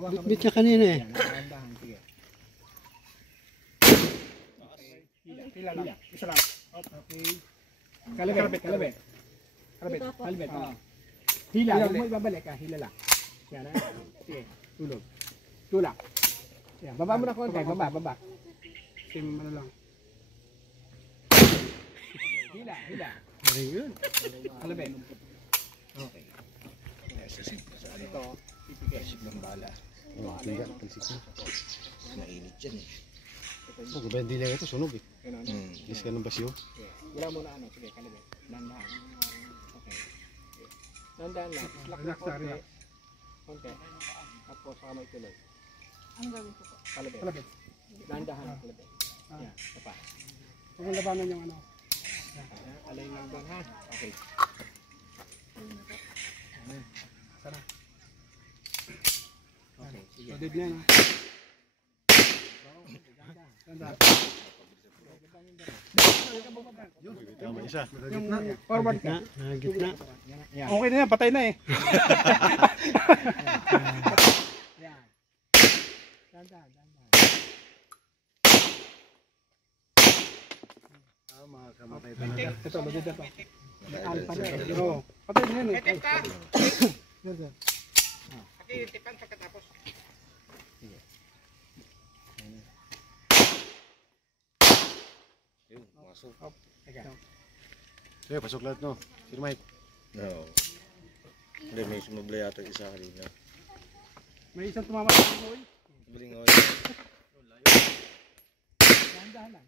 Bit niya kanina eh. Dahan-dahan, sige. Hila lang. Isa lang. Okay. Kalabit. Kalabit. Hila, huwag mo ibabalik ha. Hila lang. Yan ha. Sige. Tulak. Yan. Baba mo na konti. Baba. Sim, ano lang. Hila. Very good. Kalabit. Okay. Ito, pipigay. Ng bala. Tiga, pansik na. Mainit yan eh. Oh, gabay lang ito, sunog eh. Yes ka ng basyo. Wala mo na ano. Sige, kalabit. Dandahan. Okay. Dandahan lang. Slack na konti. Tapos saka may tuloy. Ano gawin ko po? Kalabit. Dandahan. Kalabit. Yan. Tapa. Huwag mong labanan yung ano. Alay lang doon ha. Okay. Sana. Okay. Sige. Dead na yan ha. Tanda. Tama isa. Yung forward ka. Gitna. Yan. Okay na yan, patay na eh. Yan. Dandahan. Tama, kamatay talaga. Ito, bagay ito. May alpha na eh. Oo, patay na yan eh. Yan. Tipan pagkatapos. Yun, masok. Sige, pasok lahat no. Sino Mike? No. Hindi, may sumabla yata isa kanina. May isang tumama sa boy. Balingoy. Dandahan lang.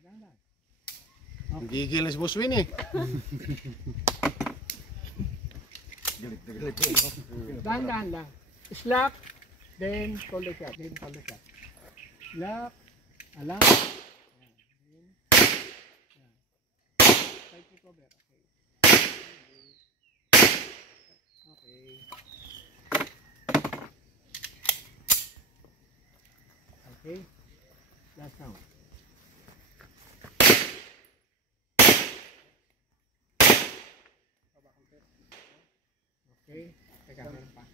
Gigil na si Boss Win eh. Dandahan lang. Slack, then shoulder shot. Slack, alam. Side to cover. Okay. Okay. Last round. Okay. Teka, meron pa.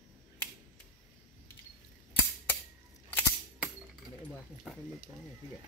May iba sa sakit nito. Sige.